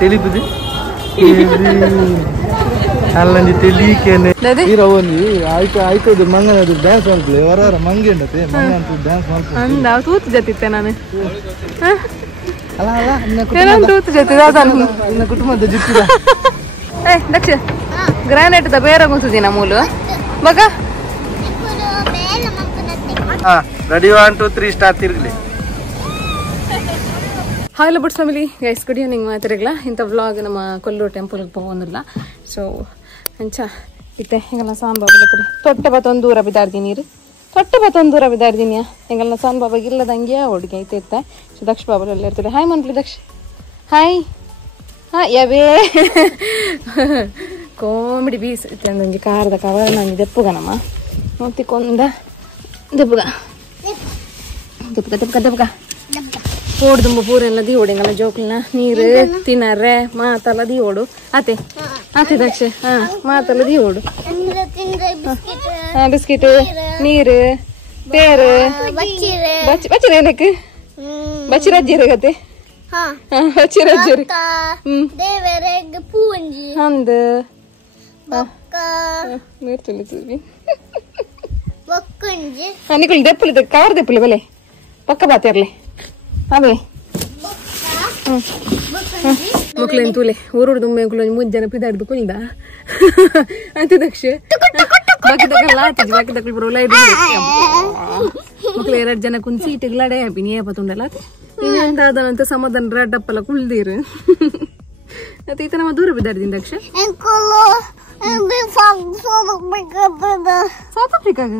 తెలిపుది ಅಲ್ಲಂಜಿ ತೆಲೀಕೆನೆ ಇರವನಿ ಆಯ್ತದು ಮಂಗನದು dance ಮಾಡ್ಕೊಳ್ಳಿ ವರಾರ ಮಂಗೆ ಉಂಡತೆ ಮಂಗ ಅಂತ ಡ್ಯಾನ್ಸ್ ಮಾಡ್ಕೊಳ್ಳಿ ಅಂದ ತೂತು ಜತಿತ್ತೆ ನಾನು ಅಲ್ಲ ಅಲ್ಲ ತೂತು ಜತಿ ಇನ್ನ ಕುಟುಂಬದ ಜುಟ್ಟಿದ ದಕ್ಷ ಗ್ರಾನೈಟ್ ದ ಬೇರೆ ಗುಂಸುದಿನ ಮೂಲು ಮಗ ರೆಡಿ 1 2 3 ಸ್ಟಾರ್ಟ್ ತಿರುಗಲಿ. Hello buds family guys good evening ಮಾತಿರಗ್ಲ ಇಂಥ ವ್ಲಾಗ್ ನಮ್ಮ ಕೊಲ್ಲೂರು ಟೆಂಪಲ್ಗೆ ಹೋಗೋದಿಲ್ಲ. ಸೊ ಅಂಚ ಇತ್ತೆ ಹೆಂಗಲ್ಲ ಸಾನ್ ಬಾಬಾ ತೊಟ್ಟೆ ಬತ್ತೊಂದು ದೂರ ಬಿದ್ದಾಡ್ತೀನಿ ರೀ ತೊಟ್ಟೆ ಬತ್ತೊಂದು ದೂರ ಬಿದ್ದಾಡ್ತೀನಿ ಹೆಂಗಲ್ಲ ಸಾನ್ ಬಾಬಾಗೆ ಇಲ್ಲದಂಗೆ ಹುಡುಗಿ ಐತೆ. ಸೊ ದಕ್ಷ ಬಾಬಾರೆಲ್ಲ ಇರ್ತಾರೆ. ಹಾಯ್ ಮನ್ಪ್ಲಿ ದಕ್ಷ ಹಾಯ್ ಹಾಂ ಯಾವೇ ಕಾಮಿಡಿ ಬೀಸ್ ಇತ್ತೆ ಅಂದಂಗೆ ಕಾರದ ಕವರ್ ನಂಗೆ ದೆಪ್ಪುಗನಮ್ಮ ನೋಡ್ತಿಕೊಂಡ ದೆಪ್ಪುಗ ದೆಪ್ಪುಗ ದೆಪ್ಪುಗ ದೆಪ್ಪುಗ ಓಡು ತುಂಬ ಪೂರೆಲ್ಲ ದೀವೋಡಿಂಗಲ್ಲ ಜೋಕ್ಲನ ನೀರು ತಿನ್ನರೆ ಮಾತಲ್ಲ ದೀವೋಡು ಆತೆ ಆತೆ ದಕ್ಷ ಹಾ ಮಾತಲ್ಲ ದೀವೋಡು ಬಿಸ್ಕಿಟ್ ನೀರು ಪೇರು ಬಚ್ಚಿರ ಏನಕ್ಕೆ ಬಚ್ಚಿರಜ್ಜಿರಗತ್ತೆ ಬಚ್ಚಿರಜ್ಜಿರಿ ಅಂದು ನಿಕಲ್ ದೆಪ್ಪಲಿ ಕವರ್ ದೆಪ್ಪಲಿ ಬಲೆ ಪಕ್ಕ ಬಾತಿರ್ಲಿ ಅದೇ ಮಕ್ಳೇನು ತೂಲೆ ಊರುಡು ದುಮ್ಮೆ ಮುಂಜಾನೆ ಪಿದಾಡ್ದು ಕುಲ್ದ ಅಂತ ದಕ್ಷ ಬಾಕಿ ತಗೊಳ್ಳ ಆತಿಜಿ ಬಾಕಿ ತಗೊಳ್ ಬರೋಲ್ಲ ಮಕ್ಳು 2 ಜನ ಕುಂದ್ ಸೀಟಿಗ್ಲಾಡೆ ಹ್ಯಾಪಿ ನೀ ಪತ್ತೊಂದಲ್ಲ ಇಂದಾದಂತ ಸಮಾಧಾನ ರೆಡ್ಡಪ್ಪಲ್ಲ ಕುಳ್ದೀರು ಮತ್ತೆ ಈತ ನಮ್ಮ ದೂರ ಬಿದ್ದಾಡ್ತೀನಿ ದಕ್ಷ ಸೌತ್ ಆಫ್ರಿಕಾಗ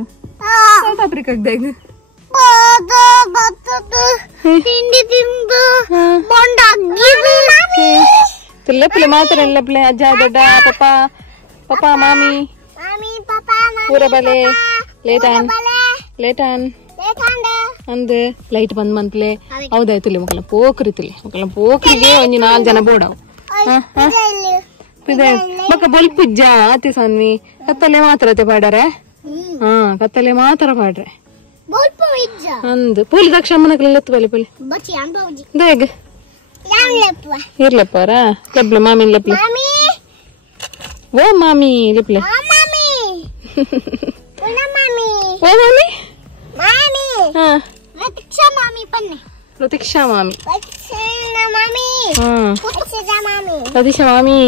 ಲೆಪ್ಲೆ ಮಾತ್ರ ಲೆಪ್ಲೆ ಅಜ್ಜ ದೊಡ್ಡ ಪಪ್ಪ ಪಪ್ಪ ಮಾಮಿ ಊರ ಬಲೆ ಲೇಟಾನ್ ಅಂದ್ ಲೈಟ್ ಬಂದ್ ಮಂತ್ಲೆ ಹೌದಾಯ್ತು ಮಕ್ಕಳ ಪೋಕ್ರಿಗೆ ಒಂಜಿ 4 ಜನ ಬೋಡವು ಮಕ್ಕ ಬಲ್ಪ್ ಇಜ್ಜ ಆತಿ ಸ್ವಾಮಿ ಕತ್ತಲೆ ಮಾತ್ರ ಪಾಡರೆ ಹಾ ಕತ್ತಲೆ ಮಾತ್ರ ಪಾಡ್ರೆ ಅಂದ್ ಪೂಲಿ ದಕ್ಷ ಅಮ್ಮನಕ್ಲೆಲ್ಲ ಎತ್ತು ಪೂಲಿ ದೇಗ ಇರ್ಲಪ್ಪಾರ ಲೆಪ್ಲೆ ಮಾಮಿ ಲೆಪ್ಲೆ ಓ ಮಾಮಿ ಲೆಪ್ಲೆ ಓ ಮಾಮಿ ಹಾ ಪ್ರತೀಕ್ಷಾ ಮಾಮಿ ಪ್ರತೀಕ್ಷಾ ಮಾಮಿ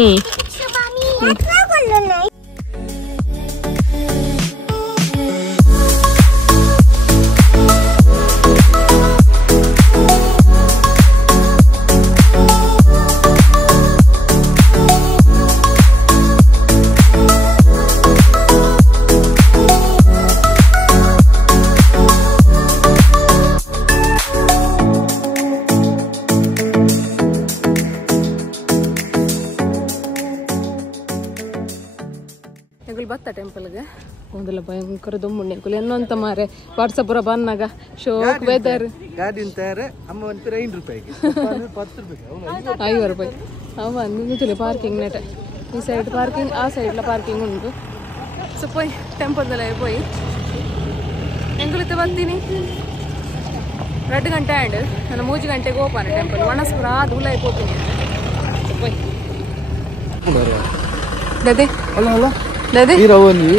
ಬತ್ತ ಟೆಂಪಲ್ಗೆ ಒಂದಲ್ಲ ಭಯಂಕರ ದೊಂಬುಣ್ಣೆ ಎನ್ನೊಂತ ಮಾರೆ ವಾಟ್ಸಪ್ ಪುರ ಬಂದಾಗ ಶೋಕ್ ವೆದರ್ ಗಾಡಿ ಅಂತಾರೆ ಅಮ್ಮ ಒಂಥರ 5 ರೂಪಾಯಿಗೆ 5 ರೂಪಾಯಿ ಅವ ನಿಂತಿಲ್ಲ ಪಾರ್ಕಿಂಗ್ ನೆಟ ಈ ಸೈಡ್ ಪಾರ್ಕಿಂಗ್ ಆ ಸೈಡ್ಲ ಪಾರ್ಕಿಂಗ್ ಉಂಟು. ಸೊ ಪೋಯ್ ಟೆಂಪಲ್ದಲ್ಲ ಪೋಯ್ ಎಂಗುಲಿತ ಬರ್ತೀನಿ 2 ಗಂಟೆ ಆ್ಯಂಡ್ ನಾನು 3 ಗಂಟೆಗೆ ಓಪನ್ ಟೆಂಪಲ್ ಒಣಸ್ಪುರ ದೂಲ ಹೋಗ್ತೀನಿ. ಸೊ ಪೋಯ್ ದದೆ ಅಲ್ಲ ಅಲ್ಲ ಇರವನಿ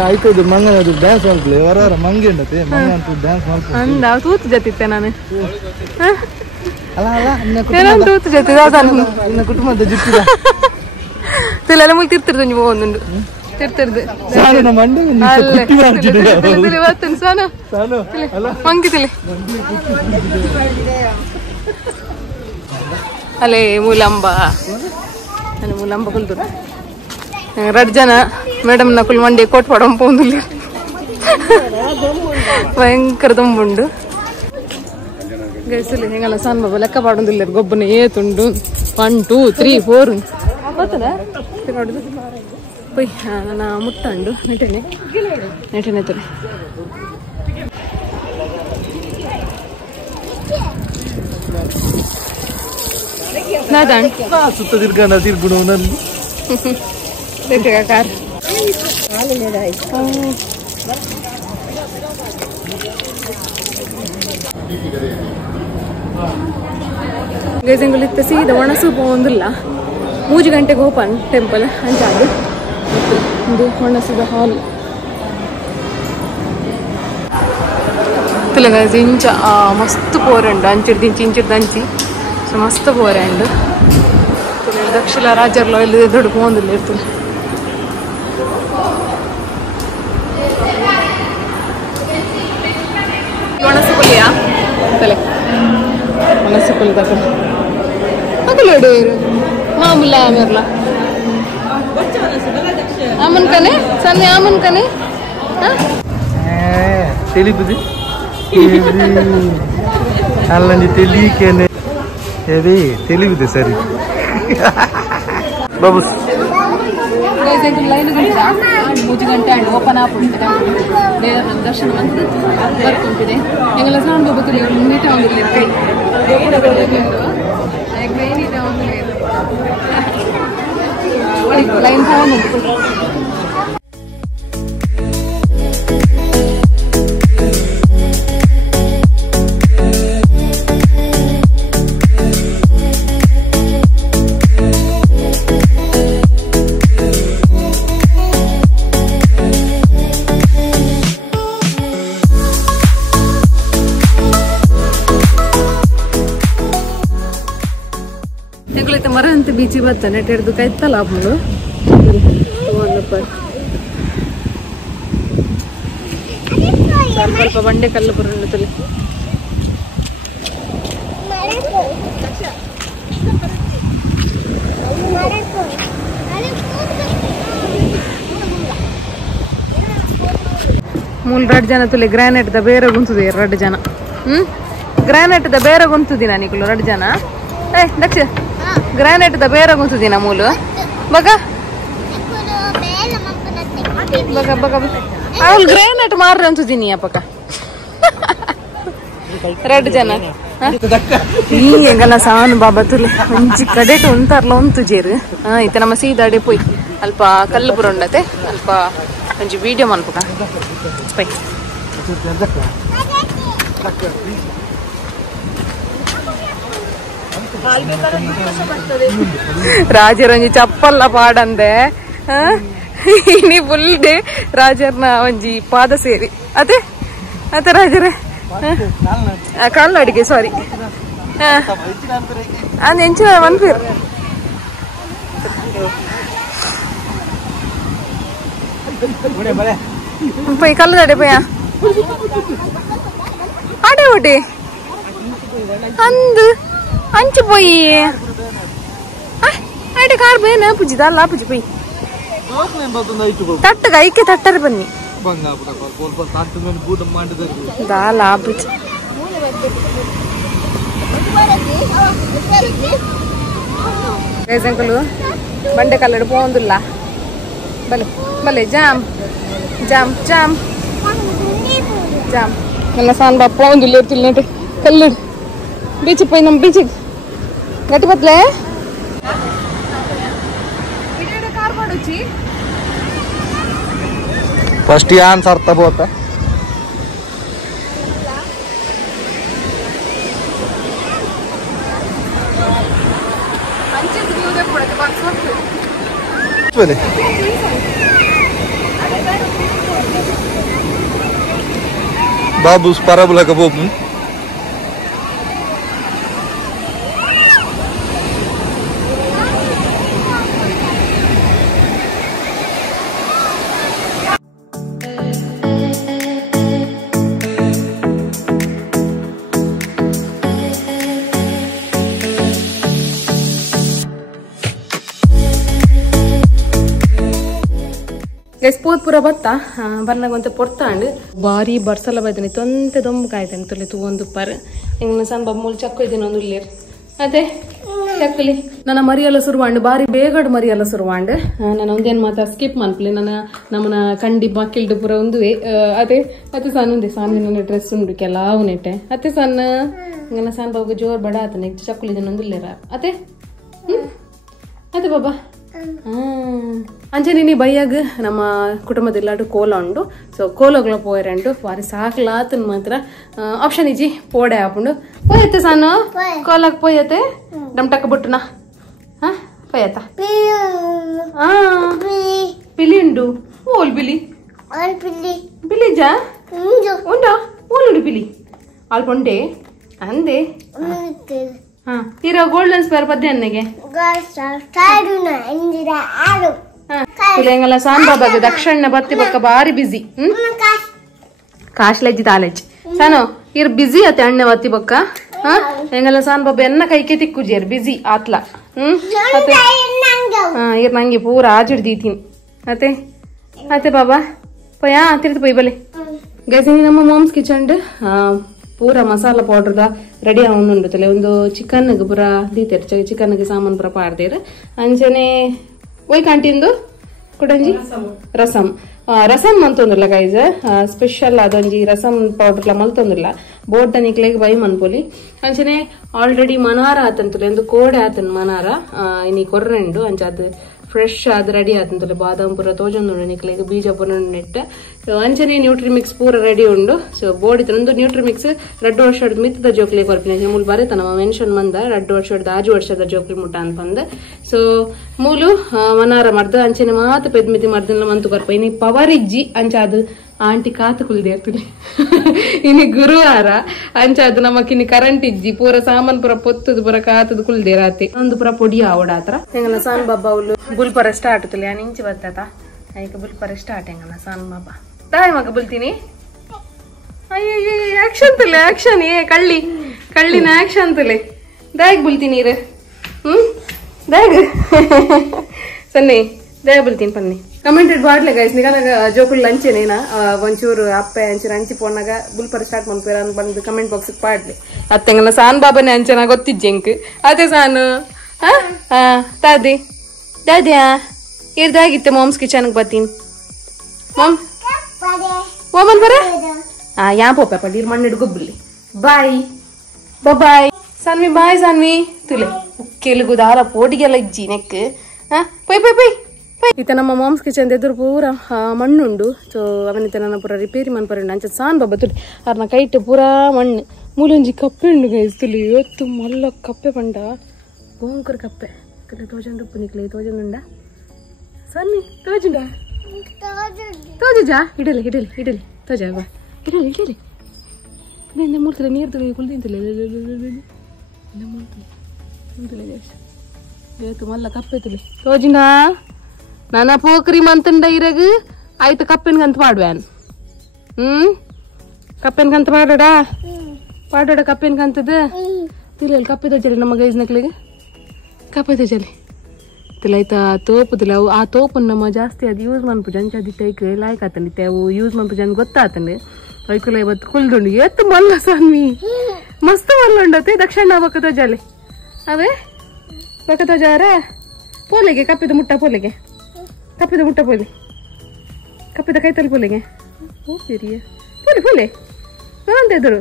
ಆಯ್ತದು ಮಂಗನದು ಡ್ಯಾನ್ಸ್ ಮಾಡ್ಕೊಳ್ಳಿ ವರಾರ ಮಂಗೆ ಉಂಡತೆ ಮಂಗ ಅಂತ ಡ್ಯಾನ್ಸ್ ಮಾಡ್ಕೊಳ್ಳಿ ಅಂದ ತೂತು ಜತಿತ್ತೆ ನಾನು ಅಲ್ಲ ಅಲ್ಲ ತೂತು ಜತಿ ಇನ್ನ ಕುಟುಂಬದ ಜುಟ್ಟಿದ ತಿಲೆಲ್ಲ ಮುಗಿ ತಿರ್ತಿರ್ದು ನೀವು ಒಂದೊಂದು ತಿರ್ತಿರ್ದು ಮಂಗಿ ತಿಳಿ ಅಲ್ಲೇ ಮೂಲಂಬ ನಾನು ಮೂಲಂಬ ಕುಲ್ದು 2 ಜನ ಮೇಡಮ್ ನಕುಲ್ ಮಂಡಿ ಕೊಟ್ಟು ಪಡಂಪೊಂದಿಲ್ಲ ಭಯಂಕರ ದೊಂಬುಂಡು ಗೈಸಲಿ ಹೆಂಗಲ್ಲ ಸಾನ್ ಬಾಬಾ ಲೆಕ್ಕ ಪಾಡೋದಿಲ್ಲ ಗೊಬ್ಬನ ಏತುಂಡು 1 2 3 4 ಗೊತ್ತದ ನೋಡುದು ಪೊಯ್ ನಾ ಮುಟ್ಟಂಡು ನೆಟನೆ ತಲೆ ನಾದಾಣ್ ಸುತ್ತ ತಿರ್ಗುಣವನಲ್ಲಿ कार ಗೈಸಂಗುಲ್ ಇತ್ತ ಸೀದಾ ಒಣಸೂಪ ಒಂದಿಲ್ಲ 3 ಗಂಟೆಗೆ ಓಪನ್ ಟೆಂಪಲ್ ಅಂಚಾದು ಒಂದು ಒಣಸೂದ ಹಾಲ್ ಗೈಸ್ ಇಂಚ ಮಸ್ತ್ ಪೋರಂಡು ಅಂಚಿಡ್ದು ಇಂಚಿಡ್ದು ಅಂಚಿ ಸೊ ಮಸ್ತ್ ಪೋರಂಡು ದಕ್ಷಿಣ ರಾಜರ್లో ಇಲ್ಲಿ ದೊಡ್ಡ ಪೋಂದಿಲ್ಲ ಇರ್ತದೆ ಒಣಸುಕುಲಿಯಾ ತಲೆ ಒಣಸುಕುಲ್ ತಕ ಅಕಲೋಡು ಮಾಮೂಲ ಆಮೇರ್ಲ ಆಮನ್ ಕನೆ ಸನ್ನೆ ಆಮನ್ ಕನೆ తెలిపుది అల్లని తెలియకేనే ఏది తెలివిది సరి బాబు లైన్ 3 ಗಂಟೆ ಆಗಿ ಓಪನ್ ಆಗ್ಬಿಟ್ಟಿದೆ ದೇವರ ದರ್ಶನ ಬಂದು ಬರ್ಕೊಂತಿದೆ ಎಂಗಲ ಸಾಂಬ ಬತ್ತಲಿ ನೀಟ ಒಂದಿಲ್ಲ ಕೈ ನೀಟ ಒಂದಿಲ್ಲ ಲೈನ್ ಹೋಗ್ಬಿಟ್ಟು ಮರ ಅಂತ ಬೀಚಿ ಬರ್ತಾನೆ ನೆಟ್ಟಿಡ್ದು ಕೈತಲ್ಲ ಹಬ್ಬಳು ಸ್ವಲ್ಪ ಬಂಡೆ ಕಲ್ಲು ಬರುತ್ತಲೆ ಮೂಲ 2 ಜನ ತುಲೆ ಗ್ರಾನೈಟ್ ದ ಬೇರೆ ಗುಂತುದಿ 2 ಜನ ಗ್ರಾನೈಟ್ ದ ಬೇರೆ ಗುಂತುದಿ ನಾನಿಕಲು 2 ಜನ ದಕ್ಷ ಗ್ರಾನೈಟ್ ದ ಬೇರೆ ಗುಂತುದಿನ ಮೂಲು ಬಗ ಬಗ ಬಗ ಅವಳು ಗ್ರಾನೈಟ್ ಮಾರ್ರೆ ಅಂತಿದ್ದೀನಿ ಅಪ್ಪಕ್ಕ 2 ಜನ ಹಿಂಗೆಲ್ಲ ಸಾನು ಬಾಬಾ ತುಲೆ ಒಂಜಿ ಕಡೆಟ್ ಉಂತಾರ್ಲ ಒಂತುಜೇರು ಇತ್ತ ನಮ್ಮ ಸೀದಾಡೆ ಪೋಯ್ ಅಲ್ಪ ಕಲ್ಲು ಬುರುಂಡತೆ ಅಲ್ಪ ಒಂಜಿ ವಿಡಿಯೋ ಮಲ್ಪಕ ಸ್ಪೈ ರಾಜರಂಜಿ ಚಪ್ಪಲ್ಲ ಪಾಡಂದೆ ಇನಿ ಫುಲ್ ಡೇ ರಾಜರ್ನ ಒಂಜಿ ಪಾದ ಸೇರಿ ಅದೇ ಅದೇ ರಾಜರೇ ಕಾಲ್ ಅಡಿಗೆ ಸಾರಿ ಅದು ಎಂಚಿನ ಮನ್ಪೀರ್ போய் கல்லு தடை போயா அடே ஓட்டே அந்த அஞ்சு போய் அடே கார் ಬೇನೆ ಪುಜಿ ದಾಲ ಪುಜಿ போய் ತಟ್ಟ ಕೈಕೆ ತಟ್ಟರೆ ಬನ್ನಿ ದಾಲ ಪುಜಿ ಗೈಸಂಕಲು ಬಂಡೆ ಕಲ್ಲಡು ಪೋಂದಿಲ್ಲ ಬಲೆ ಬಲೆ ಜಾಮ್ ಜಾಮ್ ಜಾಮ್ ಜಾಮ್ ಎಲ್ಲ ಸಾನ್ ಬಾ ಪೋಂದಿಲ್ಲ ಇರ್ತಿಲ್ಲ ನಟಿ ಕಲ್ಲಡು ಬೀಚಿಗೆ పోయి ನಮ್ಮ ಬೀಚಿಗೆ ಗಟ್ಟಿ ಬತ್ಲೆ ಕಾರ್ ಮಾಡೋಚಿ ಫಸ್ಟ್ ಆನ್ಸರ್ ತಗೋತ Babus parabola ka bob. ಪೂರ ಬತ್ತ ಬರ್ನಾಗಂತ ಪೊರ್ತಾಂಡ್ ಬಾರಿ ಬರ್ಸಲ ಬೈದನಿ ತೊಂತೆ ದೊಂಬ ಕಾಯ್ತಾನೆ ತೊಲೆ ತೂವೊಂದು ಪರ್ ಹಿಂಗ ಸಣ್ಣ ಬಮ್ಮೂಲ್ ಚಕ್ಕು ಇದ್ದೀನಿ ಒಂದು ಉಳ್ಳೇರ್ ಅದೇ ಚಕ್ಕಲಿ ನನ್ನ ಮರಿಯೆಲ್ಲ ಸುರುವಾಂಡ್ ಬಾರಿ ಬೇಗಡ್ ಮರಿಯೆಲ್ಲ ಸುರುವಾಂಡ್ ನಾನು ಒಂದೇನು ಮಾತಾ ಸ್ಕಿಪ್ ಮನ್ಪ್ಲಿ ನಮ್ಮನ ಕಂಡಿ ಮಕ್ಕಿಲ್ಡು ಪೂರ ಒಂದುವೆ ಅದೇ ಅತ್ತೆ ಸಣ್ಣ ಒಂದೇ ಸಾನಿನ ಡ್ರೆಸ್ ಉಂಡು ಕೆಲವು ನೆಟ್ಟೆ ಅತ್ತೆ ಸಣ್ಣ ಹಿಂಗ ಸಣ್ಣ ಬಾಬು ಜೋರ್ ಬಡ ಆತನೆ ಚಕ್ಕುಲಿದ್ದೀನಿ ಒಂದು ಉಳ್ಳೇರ ಅತ್ತೆ ಅದೇ ಬಾಬಾ ಅಂಚನೆ ನೀ ಬೈಯಾಗ ನಮ್ಮ ಕುಟುಂಬದೆಲ್ಲಾಡು ಕೋಲ ಉಂಡು ಸೊ ಕೋಲೋಗ್ಲ ಪೋಯರಂಡು ಬಾರಿ ಸಾಕ್ಲಾತನ್ ಮಾತ್ರ ಆಪ್ಷನ್ ಇಜಿ ಪೋಡೆ ಹಾಪುಂಡು ಪೋಯತ್ತೆ ಸಾನು ಕೋಲಾಗ ಪೋಯತ್ತೆ ನಮ್ ಟಕ್ಕ ಬುಟ್ಟುನ ಪೋಯತ್ತ ಪಿಲಿ ಉಂಡು ಓಲ್ ಬಿಲಿ ಬಿಲಿಜಾ ಉಂಡ ಓಲ್ ಬಿಲಿ ಆಲ್ಪೊಂಡೆ ಅಂದೆ ತೀರಾ ಗೋಲ್ಡನ್ ಸ್ಪೇರ್ ಪದ್ಯ ಅನ್ನಗೆ ಎಂಗಲ್ಲ ಸಾಂಬಾಬಾಗ ದಕ್ಷಿಣ ಬತ್ತಿ ಬಕ್ಕ ಬಾರಿ ಬಿಸಿ ಕಾಶ್ಲೆಜ್ಜಿ ತಾಲೆಜ್ಜಿ ಸಾನು ಇರ್ ಬಿಸಿ ಅತ್ತೆ ಅಣ್ಣೆ ಬತ್ತಿ ಬಕ್ಕ ಎಂಗಲ್ಲ ಸಾಂಬಾಬ ಎನ್ನ ಕೈಕೆ ತಿಕ್ಕುಜೇರ್ ಬಿಸಿ ಆತ್ಲ ಮತ್ತೆ ಇರ್ ನಂಗೆ ಪೂರ ಆಜಿಡ್ದೀತೀನಿ ಅತ್ತೆ ಅತ್ತೆ ಬಾಬಾ ಪೋಯಾ ತಿರ್ತು ಪೊಯ್ ಬಲೆ ಗೈಸಿನಿ ನಮ್ಮ ಮಾಮ್ಸ್ ಕಿಚನ್ ಪೂರ ಮಸಾಲ ಪೌಡರ್ದ ರೆಡಿ ಆವೊಂದುಂಡು ತಲೆ ಒಂದು ಚಿಕನ್ ಪೂರ ದೀತೆರ್ ಚಿಕನ್ ಸಾಮಾನು ಪೂರ ಪಾಡ್ದೇರ್ ಅಂಚನೆ ಒಯ್ ಕಂಟಿಂದು ಕುಡಂಜಿ ರಸಂ ರಸಂ ಮಂತೊಂದುಲ್ಲ ಗೈಸ್ ಸ್ಪೆಷಲ್ ಅದೊಂಜಿ ರಸಂ ಪೌಡರ್ಲ ಮಲ್ತೊಂದುಲ್ಲ ಬೋರ್ಡ್ ನಿಕ್ಲೆಗ್ ಬೈ ಮನ್ಪೊಲಿ ಅಂಚನೆ ಆಲ್ರೆಡಿ ಮನಾರ ಆತಂತುಲೆ ಒಂದು ಕೋಡೆ ಆತನ್ ಮನಾರ ಇನಿ ಕೊರ್ರೆಂಡು ಅಂಚ ಅದು ಫ್ರೆಶ್ ಆದ್ ರೆಡಿ ಆತಂತಲೆ ಬಾದಾಮ್ ಪೂರ ತೋಜೊಂದುಂಡು ನಿಕ್ಲೆಗ್ ಬೀಜ ಪೂರ ನೆಟ್ಟ ಅಂಚನೆ ನ್ಯೂಟ್ರಿಮಿಕ್ಸ್ ಪೂರ ರೆಡಿ ಉಂಡು ಸೊ ಬೋರ್ಡ್ ಒಂದು ನ್ಯೂಟ್ರಿಮಿಕ್ಸ್ 2 ವರ್ಷದ ಮಿತ್ತದ ಜೋಕ್ಲಿ ಕೊರ್ಪಿನ ಮೂಲು ಬರೀತ ನಮ್ಮ ಮೆನ್ಷನ್ ಮಂದ 2 ವರ್ಷದ 6 ವರ್ಷದ ಜೋಕ್ಲಿ ಮುಟ್ಟ ಅನ್ಪಂದ ಸೊ ಮೂಲು ಮನಾರ ಮರ್ದ ಅಂಚನೆ ಮಾತ ಪೆದ್ಮಿತಿ ಮರ್ದಲ್ಲ ಮಂತು ಕೊರ್ಪ ಇನಿ ಪವರ್ ಇಜ್ಜಿ ಅಂಚ ಅದು ಆಂಟಿ ಕಾತು ಕುಲ್ದೇರ್ತದೆ ಇನಿ ಗುರುವಾರ ಅಂಚ ಅದು ನಮಕಿನಿ ಕರೆಂಟ್ ಇಜ್ಜಿ ಪೂರ ಸಾಮಾನ್ ಪೂರ ಪೊತ್ತದು ಪೂರ ಕಾತದು ಕುಲ್ದೇರಾತಿ ಒಂದು ಪೂರ ಪೊಡಿ ಆವಡ ಆತರ ಹೆಂಗಲ್ಲ ಸಾನ್ ಬಾಬಾ ಅವಳು ಬುಲ್ಪರ ಸ್ಟಾರ್ಟ್ ತಲೆ ಇಂಚಿ ಬರ್ತತ ಈಗ ಬುಲ್ಪರ ಸ್ಟಾರ್ಟ್ ಹೆಂಗಲ್ಲ ಸಾನ್ ಬಾಬಾ ತಾಯಿ ಮಗ ಬುಲ್ತೀನಿ ಅಯ್ಯ ಆಕ್ಷನ್ ತಲೆ ಆಕ್ಷನ್ ಕಳ್ಳಿನ ಆಕ್ಷನ್ ತಲೆ ದಾಯಗ್ ಬುಲ್ತೀನಿ ಇರ ದಾಯಗ್ ಸನ್ನೆ ದಾಯ ಬುಲ್ತೀನಿ ಪನ್ನಿ ಕಮೆಂಟೆಡ್ ಬಾಡ್ಲೆ ಗೈಸ್ ನಿಗನಾಗ ಜೋಕುಲ್ ಲಂಚೆನೇನ ಒಂಚೂರು ಅಪ್ಪೆ ಅಂಚೂರು ಅಂಚಿ ಪೋನಾಗ ಬುಲ್ಪರ ಸ್ಟಾರ್ಟ್ ಮಾಡ್ಪೇರ ಬಂದು ಕಮೆಂಟ್ ಬಾಕ್ಸ್ ಪಾಡ್ಲಿ ಅತ್ತೆಂಗನ ಸಾನ್ ಬಾಬಾನೆ ಅಂಚನ ಗೊತ್ತಿಜ್ಜೆಂಕ್ ಅದೇ ಸಾನು ತಾದಿ ದಾದ್ಯಾ ಇರ್ದಾಗಿತ್ತೆ ಮಾಮ್ಸ್ ಕಿಚನ್ಗೆ ಬರ್ತೀನಿ ಮಾಮ್ ಓಮನ್ ಬರ ಯಾ ಪೋಪ ಪಡೀರ್ ಮಣ್ಣಿಡ್ ಗೊಬ್ಬಲಿ ಬಾಯ್ ಬಾಯ್ ಸಾನ್ವಿ ಬಾಯ್ ಸಾನ್ವಿ ತುಲೆ ಉಕ್ಕೆಲ್ಗು ದಾರ ಪೋಟಿಗೆಲ್ಲ ಇಜ್ಜಿ ನೆಕ್ ಪೈ ಪೈ ಪೈ ಈತ ನಮ್ಮ ಮಾಮ್ಸ್ ಕಿಚನ್ ಎದುರು ಪೂರ ಮಣ್ಣುಂಡು ಸೊ ಅವನಿತ ನನ್ನ ಪೂರ ರಿಪೇರಿ ಮನ್ಪರಂಡು ಅಂಚ ಸಾನ್ ಬಾಬಾ ತುಳಿ ಅವ್ರನ್ನ ಕೈಟ್ ಪೂರಾ ಮಣ್ಣು ಮೂಲೊಂಜಿ ಕಪ್ಪೆ ಉಂಡು ಗೈಸ್ ತುಳಿ ಇವತ್ತು ಮಲ್ಲ ಕಪ್ಪೆ ಪಂಡ ಭಯಂಕರ ಕಪ್ಪೆ ತುಳಿ ತೋಜಂಡು ಉಪ್ಪು ನಿಕ್ಲೆ ತೋಜಂಡುಂಡ ಸನ್ನಿ ತೋಜುಂಡ ತೋಜುಜಾ ಇಡಲಿ ತೋಜ ಬಾ ಇಡಲಿ ನಿನ್ನೆ ಮೂರ್ತಲೆ ನೀರು ತುಳಿ ಕುಲ್ದಿಂತಿಲ್ಲ ಇವತ್ತು ಮಲ್ಲ ಕಪ್ಪೆ ತುಳಿ ತೋಜಿಂಡ ನಾನ ಪೋಕ್ರಿ ಮಂತಂಡ ಇರಗ ಆಯ್ತು ಕಪ್ಪೆನ್ಗಂತ ಪಾಡ್ವ್ಯಾನ್ ಕಪ್ಪೆನ್ಗಂತ ಪಾಡೋಡ ಕಪ್ಪೆನ್ಗಂತದ ತಿಳಿ ಕಪ್ಪೆ ತೋಜಲಿ ನಮ್ಮ ಗೈಸ್ ನಕ್ಲಿಗೆ ಕಪ್ಪೆ ತೋಜಲಿ ತಿಲ್ಲ ಆಯ್ತಾ ತೋಪುದಿಲ್ಲ ಅವು ಆ ತೋಪನ್ನು ನಮ್ಮ ಜಾಸ್ತಿ ಅದು ಯೂಸ್ ಮಾಡ್ಪು ಅಂಚದಿ ಟೈಕ್ ಲಾಯ್ಕ್ ಆತಂಡಿತ್ತೆ ಅವು ಯೂಸ್ ಮಾಡ್ಪು ಜನ ಗೊತ್ತಾತಂಡೆ ಐಕುಲ ಇವತ್ತು ಕುಲ್ದುಂಡು ಎತ್ತು ಮಲ್ಲ ಸಾನ್ವಿ ಮಸ್ತ್ ಮಲ್ಲ ಉಂಡತ್ತೆ ದಕ್ಷಿಣ ಬಕ್ಕ ತೋಜಲಿ ಅವೇ ಬಕ್ಕ ತೋಜಾರ ಪೋಲೆಗೆ ಕಪ್ಪಿದ ಮುಟ್ಟ ಪೋಲೆಗೆ ಕಪ್ಪಿದ ಮುಟ್ಟ ಪೋಲಿ ಕಪ್ಪಿದ ಕೈತಲ್ ಪೋಲೆಗೆ ಓ ಸರಿಯ ಪೋಲೆ ನಾನಂತ ಎದುರು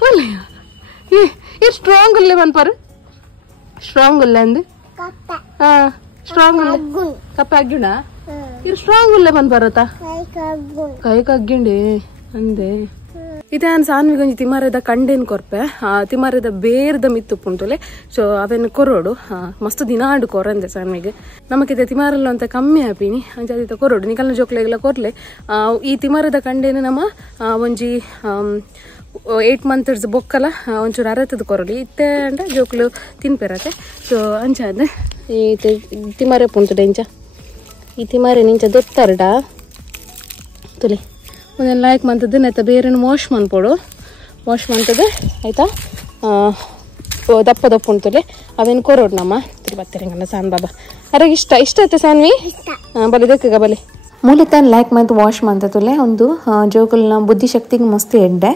ಪೋಲೆ ಈ ಸ್ಟ್ರಾಂಗ್ ಅಲ್ಲೇ ಮನ್ಪಾರು ಸ್ಟ್ರಾಂಗ್ ಅಲ್ಲ ಅಂದು ಸ್ಟ್ರಾಂಗ್ ಅಲ್ಲ ಕಪ್ಪೆ ಅಗ್ಗಿಣ ಇದು ಸ್ಟ್ರಾಂಗ್ ಅಲ್ಲೇ ಮನ್ಪಾರತ್ತ ಕೈ ಕಗ್ಗಿಂಡಿ ಅಂದೆ ಇದೇನು ಸಾನ್ವಿಗೊಂಜಿ ತಿಮಾರದ ಕಂಡೇನು ಕೊರ್ಪೆ ತಿಮಾರದ ಬೇರ್ದ ಮಿತ್ತುಪ್ಪುಂಟುಲೆ ಸೊ ಅವೇನು ಕೊರೋಡು ಮಸ್ತ್ ದಿನಾಡು ಕೊರಂದೆ ಸಾನ್ವಿಗೆ ನಮಕಿದೆ ತಿಮಾರಲ್ಲ ಅಂತ ಕಮ್ಮಿ ಆಪೀನಿ ಅಂಚ ಕೊರೋಡು ನಿಕಲ್ನ ಜೋಕ್ಲೆಗೆಲ್ಲ ಕೊರ್ಲೆ ಈ ತಿಮಾರದ ಕಂಡೇನು ನಮ್ಮ ಒಂಜಿ 8 ಮಂತ್ಸ್ ಬೊಕ್ಕಲ ಒಂಚೂರು ಅರತದ ಕೊರಲಿ ಇತ್ತೆ ಅಂಡ ಜೋಕ್ಲು ತಿನ್ಪೇರತ್ತೆ ಸೊ ಅಂಚ ಅಂದ್ರೆ ಈ ತಿಮಾರೆ ಪುಂಟುಡೆ ಇಂಚ ಈ ತಿಮಾರೆ ನಿಂಚ ದೊತ್ತಾರಡ ತುಲಿ ಒಂದೆಲ್ಲ ಲೈಕ್ ಮಂತದ್ದು ಆಯ್ತಾ ಬೇರೆ ವಾಶ್ ಮಾಡ್ಕೊಡು ವಾಶ್ ಮಾಡ್ತದೆ ಆಯ್ತಾ ದಪ್ಪ ದಪ್ಪ ಉಂಟುಲೆ ಅವೇನು ಕೊರೋಡು ನಮ್ಮ ತಿರುಬತ್ತರಂಗಲ್ಲ ಸಾನ್ ಬಾಬಾ ಅರಾಗ ಇಷ್ಟ ಆಯ್ತಾ ಸಾನ್ವಿ ಬಲಿ ದಕ್ಕಗ ಬಲಿ ಮೂಲತಃ ಲೈಕ್ ಮತ್ತು ವಾಶ್ ಮಾಡ್ತಲೆ ಒಂದು ಜೋಕುಲ್ನ ಬುದ್ಧಿಶಕ್ತಿಗೆ ಮಸ್ತ್ ಎಡ್ಡೆ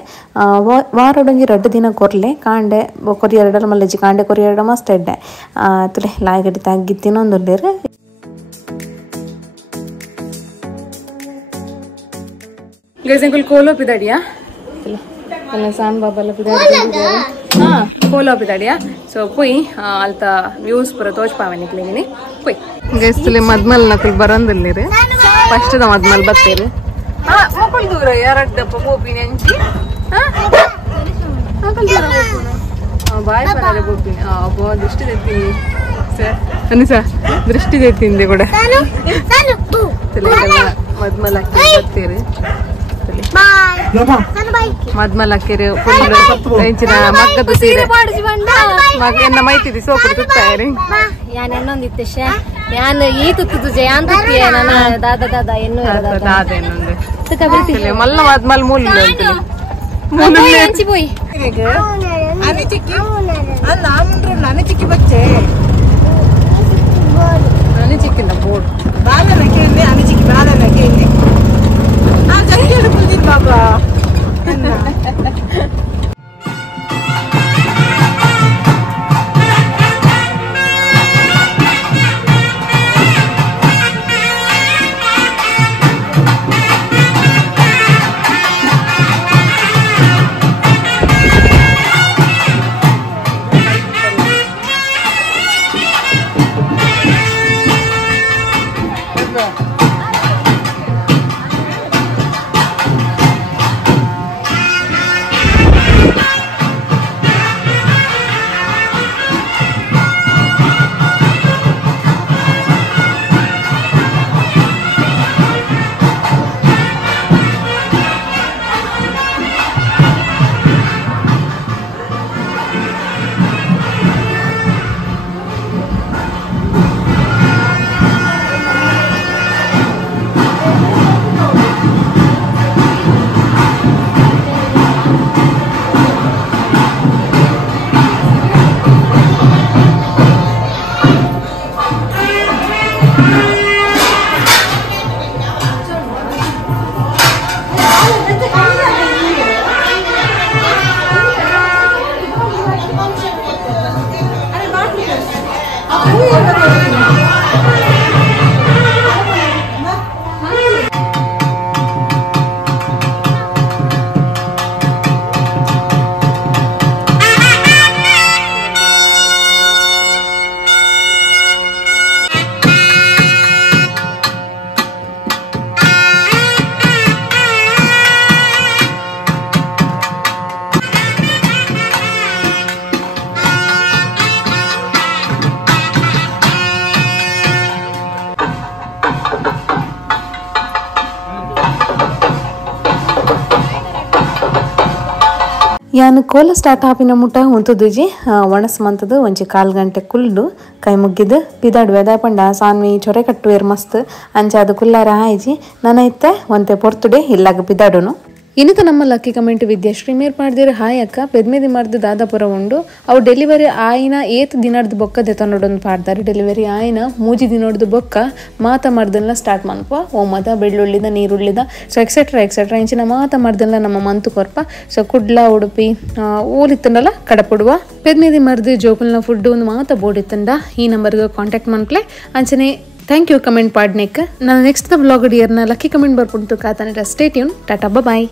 ವಾರೊಡಂಗಿ 2 ದಿನ ಕೊರ್ಲೆ ಕಾಂಡೆ ಕೊರಿಯರ್ಡಲ್ ಮಲ್ಲಜಿ ಕಾಂಡೆ ಕೊರಿಯರ್ಡ ಮಸ್ತ್ ಎಡ್ಡೆ ತುಲೆ ಲಾಯ್ ಗಡಿ ತಾಗಿತ್ತಿನ ಒಂದುಲ್ಲೇರು ಗೈಸ್ ಅಂಕಲ್ ಕೋಲೋ ಪಿದಾಡಿಯಾ ಎಲ್ಲ ಸಾನ್ ಬಾಬಾ ಎಲ್ಲ ಪಿದಾಡಿ ಕೋಲ ಬಿದ್ದಾಡಿಯಾ ಸೊ ಪುಯ್ ಅಲ್ತ ವ್ಯೂಸ್ ಪೂರ ತೋಚ್ಪಾವೆ ನಿಕ್ಲಿಗಿನಿ ಪುಯ್ ಗೆಸ್ತಲೆ ಮದ್ಮಲ್ ನಕಲ್ ಬರಂದಿಲ್ಲ ಫಸ್ಟ್ ಮದ್ಮಲ್ ಬತ್ತೇರಿ ಮಕ್ಕಳು ದೂರ ಎರಡ್ಡಪ್ಪ ಬೋಪಿನಿ ಅಂಚಿ ಬಾಯ್ ಬರದೆ ಬೋಪಿನಿ ಅಬ್ಬೋ ದೃಷ್ಟಿ ತೆತ್ತೀನಿ ಅನಿಸ ದೃಷ್ಟಿ ತೆತ್ತಿಂದೆ ಕೂಡ ಮದ್ಮಲ್ ಅಕ್ಕಿ ಬರ್ತೀರಿ ಮದ್ಮಲ್ ಅಕ್ಕಿರಿ ಫುಲ್ ಹೆಂಚಿನ ಮಗ್ಗದ ಸೀರೆ ಮಗ ಎನ್ನ ಮೈತಿದಿ ಸೋಪುಡು ತುತ್ತಾಯಿರಿ ಯಾನೆನ್ನೊಂದಿತ್ತೆ ಯಾನ್ ಈ ತುತ್ತುದು ಯಾನ್ ತುತ್ತಿಯ ನನ್ನ ದಾದ ಎನ್ನು ದಾದ ಎನ್ನೊಂದು ಮಲ್ಲ ಮದ್ಮಲ್ ಮೂಲ ಹಂಚಿ ಪೋಯಿ ಅನಿಚಿಕ್ಕಿ ಬಚ್ಚೆ ಅನಿಚಿಕ್ಕಿನ ಬೋರ್ಡ್ ಬಾಲನಕ್ಕೆ ಅನಿಚಿಕ್ಕಿ ಬಾಲನಕ್ಕೆ ಜಗ್ಗಿ ಹಿಡ್ಕೊಳ್ತೀನಿ ಬಾಬಾ ಯಾನು ಕೋಲ ಸ್ಟಾರ್ಟ್ ಆಪಿನ ಮುಟ್ಟ ಉಂತುದುಜಿ ಒಣಸ್ ಮಂತದು ಒಂಜಿ 4 ಗಂಟೆ ಕುಲ್ಲು ಕೈ ಮುಗ್ಗಿದ್ದು ಪಿದಾಡ್ ವೆದ ಪಂಡ ಸಾನ್ವಿ ಚೊರೆ ಕಟ್ಟುವೇರು ಮಸ್ತ್ ಅಂಚಾದ ಕುಲ್ಲಾರ ಆಯ್ಜಿ ನನೈತೆ ಒಂತೆ ಪೊರ್ತುಡೆ ಇಲ್ಲಾಗ ಪಿದಾಡುನು ಇನ್ನಿತ ನಮ್ಮ ಲಕ್ಕಿ ಕಮೆಂಟ್ ವಿದ್ಯಾಶ್ರೀ ಮೇರ್ ಮಾಡ್ದಿರ ಹಾಯ್ ಅಕ್ಕ ಪೆದ್ಮೇದಿ ಮಾಡ್ದು ದಾದಾಪುರ ಉಂಡು ಅವು ಡೆಲಿವರಿ ಆಯ್ನ ಏತ್ ದಿನಾಡ್ದು ಬೊಕ್ಕ ದೆತನೋಡೊಂದು ಪಾಡ್ದಾರೆ ಡೆಲಿವರಿ ಆಯ್ನ ಮೂಜಿ ದಿನೋಡ್ದು ಬೊಕ್ಕ ಮಾತ ಮರ್ದಲ್ನ ಸ್ಟಾರ್ಟ್ ಮನ್ಪ ಓಮದ ಬೆಳ್ಳುಳ್ಳಿದ ನೀರುಳ್ಳಿದ ಸೊ ಎಕ್ಸೆಟ್ರಾ ಇಂಚಿನ ಮಾತ ಮರ್ದಲ್ನ ನಮ್ಮ ಮಂತು ಕೊರ್ಪ ಸೊ ಕುಡ್ಲ ಉಡುಪಿ ಊಲಿತ್ತಂಡಲ್ಲ ಕಡಪುಡುವ ಪೆದ್ಮೇದಿ ಮರ್ದು ಜೋಕುಲ್ನ ಫುಡ್ ಒಂದು ಮಾತ ಬೋಡಿತ್ತಂಡ ಈ ನಂಬರ್ಗೆ ಕಾಂಟ್ಯಾಕ್ಟ್ ಮನ್ಪ್ಲೆ ಅಂಚನೆ ಥ್ಯಾಂಕ್ ಯು ಕಮೆಂಟ್ ಪಾಡ್ನೆಕ್ ನಾನು ನೆಕ್ಸ್ಟ್ ದ ವ್ಲಾಗ್ ಡಿಯರ್ನ ಲಕ್ಕಿ ಕಮೆಂಟ್ ಬರ್ಪುಂಟು ಕಾತಾನೆ ಸ್ಟೇ ಟ್ಯೂನ್ ಟಾಟಾ ಬಾಯ್